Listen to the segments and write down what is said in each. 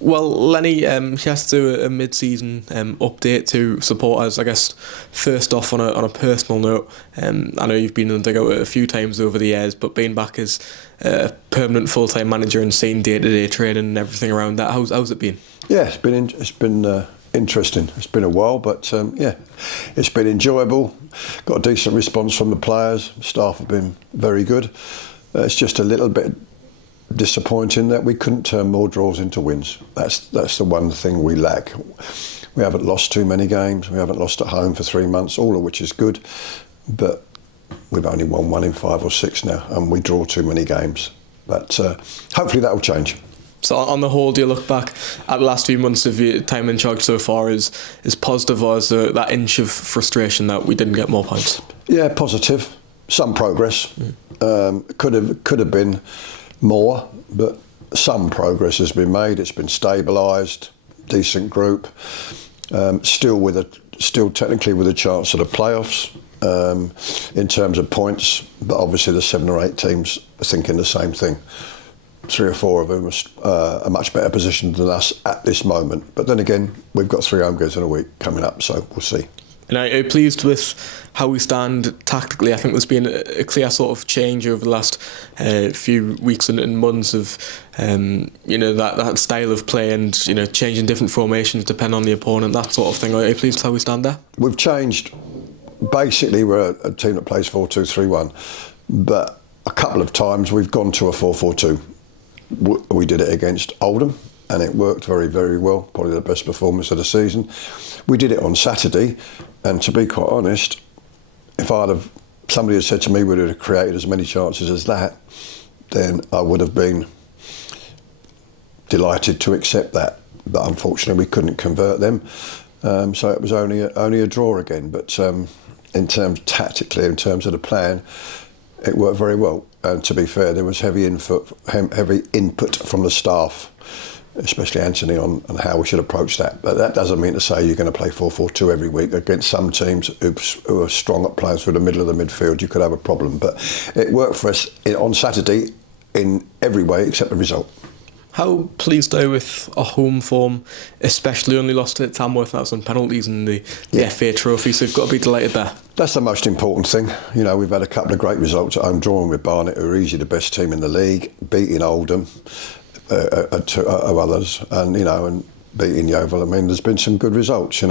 Well, Lennie, he has to do a mid-season update to supporters. I guess first off, on a personal note, I know you've been in the dugout a few times over the years, but being back as a permanent full-time manager and seeing day-to-day training and everything around that, how's it been? Yeah, it's been interesting. It's been a while, but yeah, it's been enjoyable. Got a decent response from the players. Staff have been very good. It's just a little bit disappointing that we couldn't turn more draws into wins. That's the one thing we lack. We haven't lost too many games. We haven't lost at home for 3 months, all of which is good. But we've only won 1 in 5 or 6 now, and we draw too many games. But hopefully that will change. So on the whole, do you look back at the last few months of your time in charge so far as positive, or is there that inch of frustration that we didn't get more points? Yeah, positive. Some progress. Could have been more, but some progress has been made. It's been stabilised, decent group, still technically with a chance at the playoffs in terms of points, but obviously the 7 or 8 teams are thinking the same thing. 3 or 4 of them are a much better position than us at this moment. But then again, we've got 3 home games in a week coming up, so we'll see. And are you pleased with how we stand tactically? I think there's been a clear sort of change over the last few weeks and months of that style of play and changing different formations depending on the opponent, that sort of thing. Are you pleased with how we stand there? We've changed. Basically, we're a team that plays 4-2-3-1, but a couple of times we've gone to a 4-4-2. We did it against Oldham, and it worked very, very well. Probably the best performance of the season. We did it on Saturday, and to be quite honest, if somebody had said to me we'd have created as many chances as that, then I would have been delighted to accept that. But unfortunately, we couldn't convert them, so it was only a draw again. But in terms tactically, in terms of the plan, it worked very well. And to be fair, there was heavy input from the staff, especially Anthony, on how we should approach that. But that doesn't mean to say you're going to play 4-4-2 every week. Against some teams who are strong at playing through the middle of the midfield, you could have a problem. But it worked for us on Saturday in every way except the result. How pleased are you with a home form, especially only lost at Tamworth? That was on penalties in the FA Trophy, so you've got to be delighted there. That's the most important thing. We've had a couple of great results at home, drawing with Barnet, who are easily the best team in the league, beating Oldham, of others, and beating Yeovil. I mean, there's been some good results,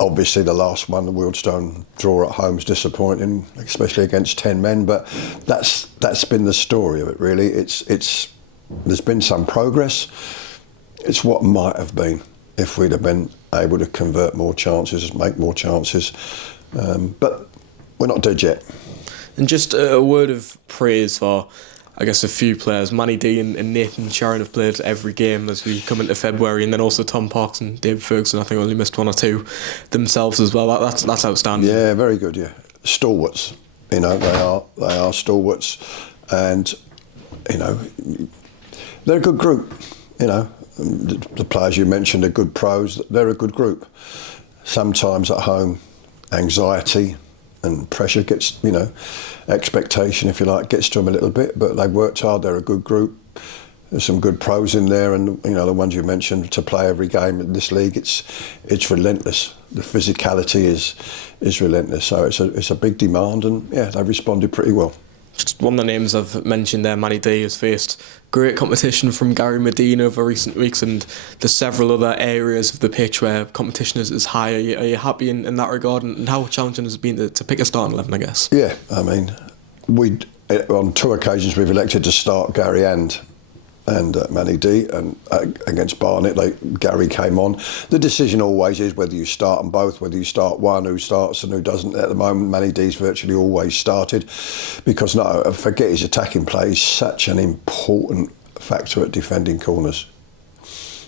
Obviously, the last one, the Wealdstone draw at home, is disappointing, especially against 10 men. But that's been the story of it, really. There's been some progress. It's what might have been if we'd have been able to convert more chances, make more chances. But we're not dead yet. And just a word of praise for, I guess, a few players. Manny D and Nathan Sharon have played every game as we come into February, and then also Tom Parks and David Ferguson, I think, only missed 1 or 2 themselves as well. That's outstanding. Yeah, very good, yeah. Stalwarts. They are stalwarts, and, they're a good group. The players you mentioned are good pros. They're a good group. Sometimes at home, anxiety and pressure gets, expectation, if you like, gets to them a little bit, but they've worked hard. They're a good group. There's some good pros in there, and the ones you mentioned, to play every game in this league, it's relentless. The physicality is relentless, so it's a big demand, and yeah, they've responded pretty well. Just one of the names I've mentioned there, Manny D, has faced great competition from Gary Medina over recent weeks, and there's several other areas of the pitch where competition is high. Are you happy in that regard, and how challenging has it been to pick a starting 11, I guess? Yeah, I mean, on 2 occasions we've elected to start Gary and Manny D, and against Barnet, Gary came on. The decision always is whether you start them both, whether you start one, who starts and who doesn't. At the moment, Manny D's virtually always started, because forget his attacking play. He's such an important factor at defending corners.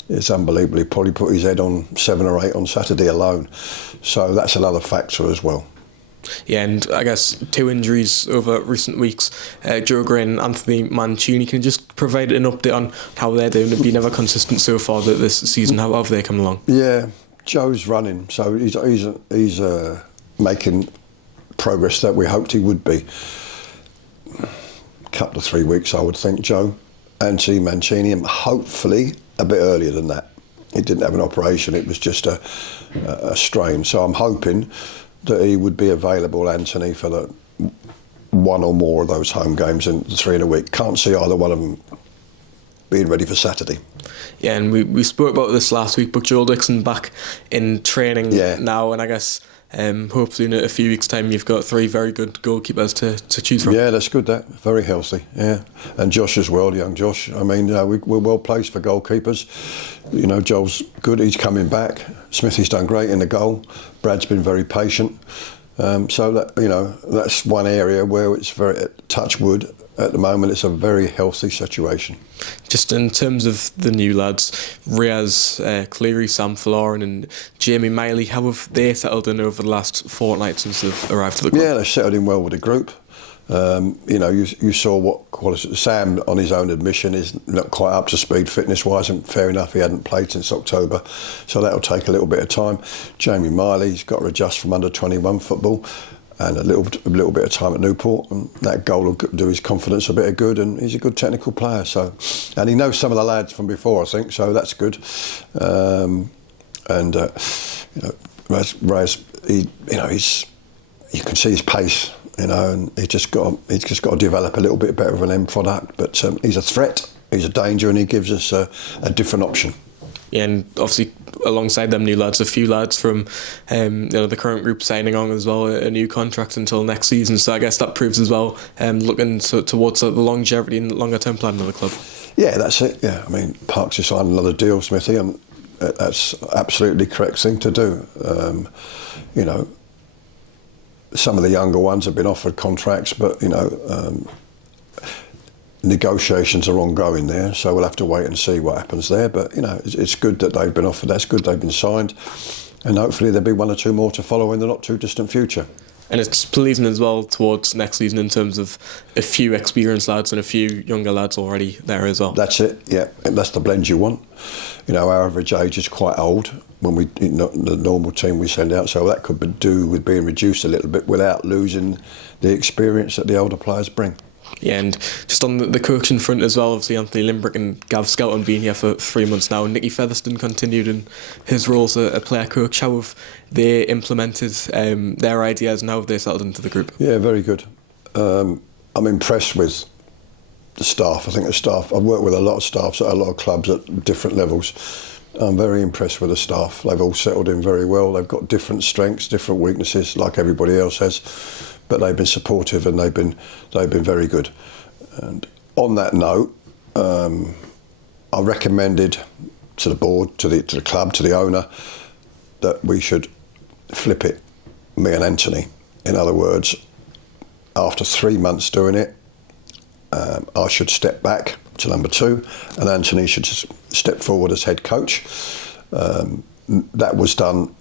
It's unbelievable. He probably put his head on 7 or 8 on Saturday alone. So that's another factor as well. Yeah, and I guess 2 injuries over recent weeks. Joe Gray and Anthony Mancini, can you just provide an update on how they're doing? They've been never consistent so far this season. How have they come along? Yeah, Joe's running, so he's making progress that we hoped he would be. Couple of 3 weeks, I would think, Joe. Anthony Mancini, and hopefully a bit earlier than that. He didn't have an operation, it was just a strain. So I'm hoping that he would be available, Anthony, for the one or more of those home games in 3 in a week. Can't see either one of them being ready for Saturday. Yeah, and we spoke about this last week, but Joel Dixon back in training now, and I guess hopefully in a few weeks' time you've got 3 very good goalkeepers to choose from. Yeah, that's good, that. Very healthy, yeah. And Josh as well, young Josh. I mean, we're well placed for goalkeepers. You know, Joel's good, he's coming back. Smithy's done great in the goal. Brad's been very patient. So that, you know, that's one area where it's very, touch wood, at the moment it's a very healthy situation. Just in terms of the new lads, Riaz, Cleary, Sam Florin and Jamie Miley, how have they settled in over the last fortnight since they've arrived at the club? Yeah, they've settled in well with the group. You know, you saw what quality. Sam, on his own admission, is not quite up to speed fitness-wise, and fair enough, he hadn't played since October, so that'll take a little bit of time. Jamie Miley's got to adjust from under-21 football, and a little bit of time at Newport, and that goal will do his confidence a bit of good, and he's a good technical player. So, and he knows some of the lads from before, I think, so that's good. You know, Raz, you can see his pace, you know, and he's just got to develop a little bit better of an end product. But he's a threat, he's a danger, and he gives us a different option. Yeah, and obviously alongside them new lads, a few lads from you know, the current group signing on as well, a new contract until next season. So I guess that proves as well, looking towards the longevity and longer term plan of the club. Yeah, that's it. Yeah, I mean, Parks has signed another deal, Smithy, and that's absolutely the correct thing to do. You know, some of the younger ones have been offered contracts, but you know, negotiations are ongoing there, so we'll have to wait and see what happens there. But you know, it's good that they've been offered. That's good they've been signed, and hopefully there'll be 1 or 2 more to follow in the not too distant future. And it's pleasing as well towards next season in terms of a few experienced lads and a few younger lads already there as well. That's it, yeah, and that's the blend you want. You know, our average age is quite old when we, you know, the normal team we send out, so that could do with being reduced a little bit without losing the experience that the older players bring. Yeah, and just on the coaching front as well, obviously Anthony Limbrick and Gav Skelton being here for 3 months now. Nicky Featherston continued in his role as a player coach. How have they implemented their ideas and how have they settled into the group? Yeah, very good. I'm impressed with the staff. I think the staff, I've worked with a lot of staffs at a lot of clubs at different levels. I'm very impressed with the staff. They've all settled in very well. They've got different strengths, different weaknesses, like everybody else has. But they've been supportive and they've been very good. And on that note, I recommended to the board, to the club, to the owner, that we should flip it, me and Anthony. In other words, after 3 months doing it, I should step back to number 2, and Anthony should step forward as head coach. That was done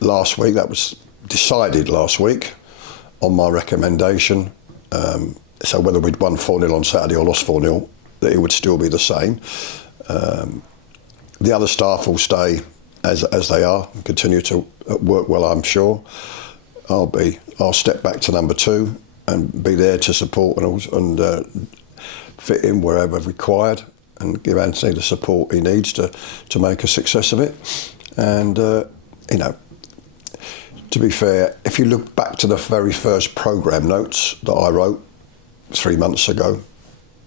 last week. That was decided last week on my recommendation. So whether we'd won 4-0 on Saturday or lost 4-0, that it would still be the same. The other staff will stay as they are and continue to work well, I'm sure. I'll step back to number 2 and be there to support and fit in wherever required and give Anthony the support he needs to make a success of it. And, you know, to be fair, if you look back to the very first programme notes that I wrote 3 months ago,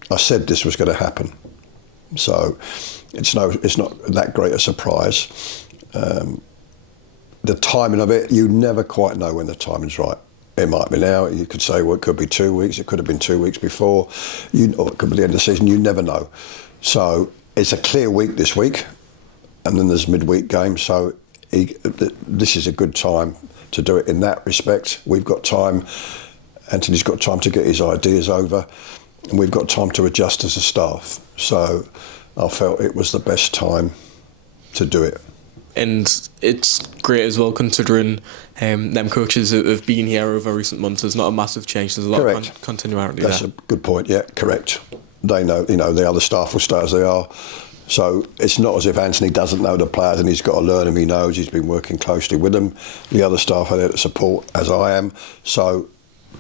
I said this was going to happen. So it's not that great a surprise. The timing of it, you never quite know when the timing's right. It might be now. You could say, well, it could be 2 weeks. It could have been 2 weeks before. Or it could be the end of the season. You never know. So it's a clear week this week, and then there's midweek games. So this is a good time to do it in that respect. We've got time. Anthony's got time to get his ideas over, and we've got time to adjust as a staff. So I felt it was the best time to do it. And it's great as well, considering them coaches that have been here over recent months. There's not a massive change. There's a lot of continuity there. That's a good point. Yeah, correct. They know, the other staff will stay as they are. So it's not as if Anthony doesn't know the players and he's got to learn them. He knows, he's been working closely with them. The other staff are there to support, as I am. So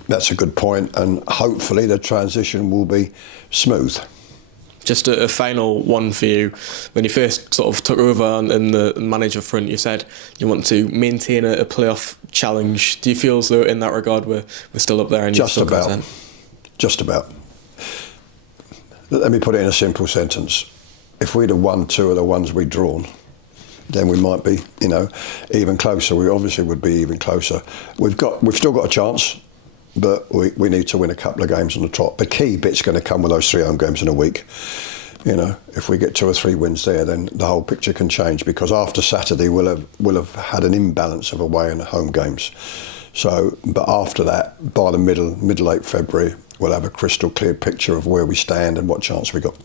that's a good point, and hopefully the transition will be smooth. Just a final one for you. When you first sort of took over in the manager front, you said you want to maintain a playoff challenge. Do you feel as though in that regard we're still up there? And just about. Just about. Let me put it in a simple sentence. If we'd have won 2 of the ones we'd drawn, then we might be, even closer. We obviously would be even closer. We've still got a chance, but we need to win a couple of games on the trot. The key bit's going to come with those 3 home games in a week. If we get 2 or 3 wins there, then the whole picture can change, because after Saturday we'll have had an imbalance of away and home games. So, but after that, by the middle late February, we'll have a crystal clear picture of where we stand and what chance we got.